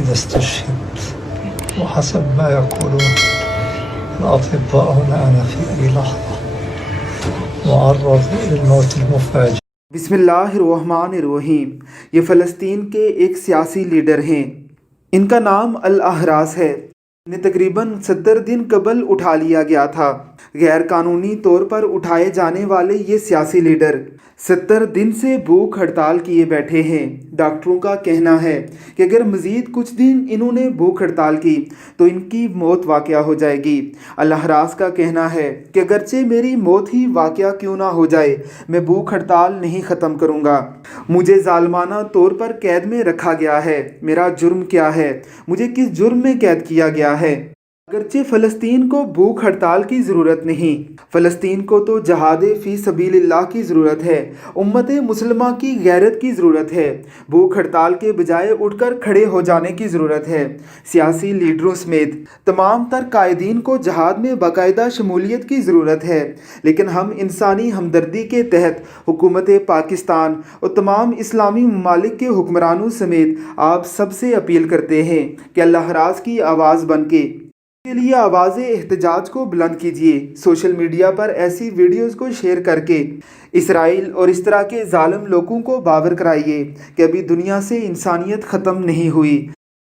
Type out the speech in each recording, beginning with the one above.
إذا استشهد، وحسب ما يقولون الأطباء هنا أنا في أي لحظة معرض للموت المفاجئ. بسم اللہ الرحمن الرحیم. یہ فلسطین کے ایک سیاسی لیڈر ہیں. ان کا نام الاحراز ہے. انہیں تقریباً 70 دن قبل اٹھا لیا گیا تھا. غیر قانونی طور پر اٹھائے جانے والے یہ سیاسی لیڈر 70 دن سے بھوک ہڑتال کیے بیٹھے ہیں. ڈاکٹروں کا کہنا ہے کہ اگر مزید کچھ دن انہوں نے بھوک ہڑتال کی تو ان کی موت واقع ہو جائے گی. الاحراز کا کہنا ہے کہ اگرچہ میری موت ہی واقع کیوں نہ ہو جائے، میں بھوک ہڑتال نہیں ختم کروں گا. مجھے ظالمانہ طور پر قید میں رکھا گیا ہے. میرا جرم کیا ہے؟ مجھے کس جرم میں قید کیا گیا ہے؟ اگرچہ فلسطین کو بھوک ہڑتال کی ضرورت نہیں، فلسطین کو تو جہاد فی سبیل اللہ کی ضرورت ہے. امت مسلمہ کی غیرت کی ضرورت ہے. بھوک ہڑتال کے بجائے اٹھ کر کھڑے ہو جانے کی ضرورت ہے. سیاسی لیڈروں سمیت تمام تر قائدین کو جہاد میں باقاعدہ شمولیت کی ضرورت ہے. لیکن ہم انسانی ہمدردی کے تحت حکومت پاکستان اور تمام اسلامی ممالک کے حکمرانوں سمیت آپ سب سے اپیل کرتے ہیں کہ الاحراز کی آواز بن کے لیے آواز احتجاج کو بلند کیجیے. سوشل میڈیا پر ایسی ویڈیوز کو شیئر کر کے اسرائیل اور اس طرح کے ظالم لوگوں کو باور کرائیے کہ ابھی دنیا سے انسانیت ختم نہیں ہوئی.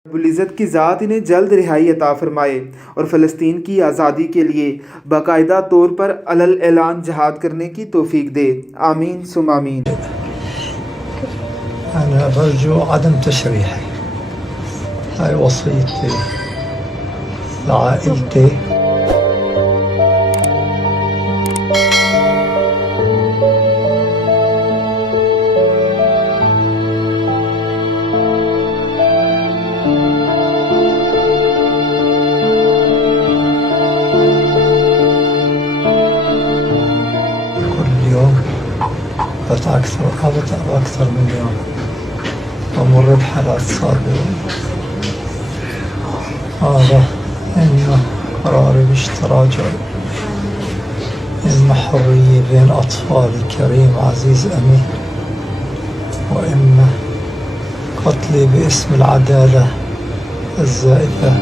رب العزت کی ذات انہیں جلد رہائی عطا فرمائے اور فلسطین کی آزادی کے لیے باقاعدہ طور پر علل اعلان جہاد کرنے کی توفیق دے. آمین ثم آمین. أنا برجو عدم تشريحي. هاي وصيتي لعائلتي. كل يوم أكثر من يوم أمر بحالات صعبة. هذا إما قراري بالتراجع، إما حرية بين أطفالي كريم عزيز أمين، وإما قتلي باسم العدالة الزائفة.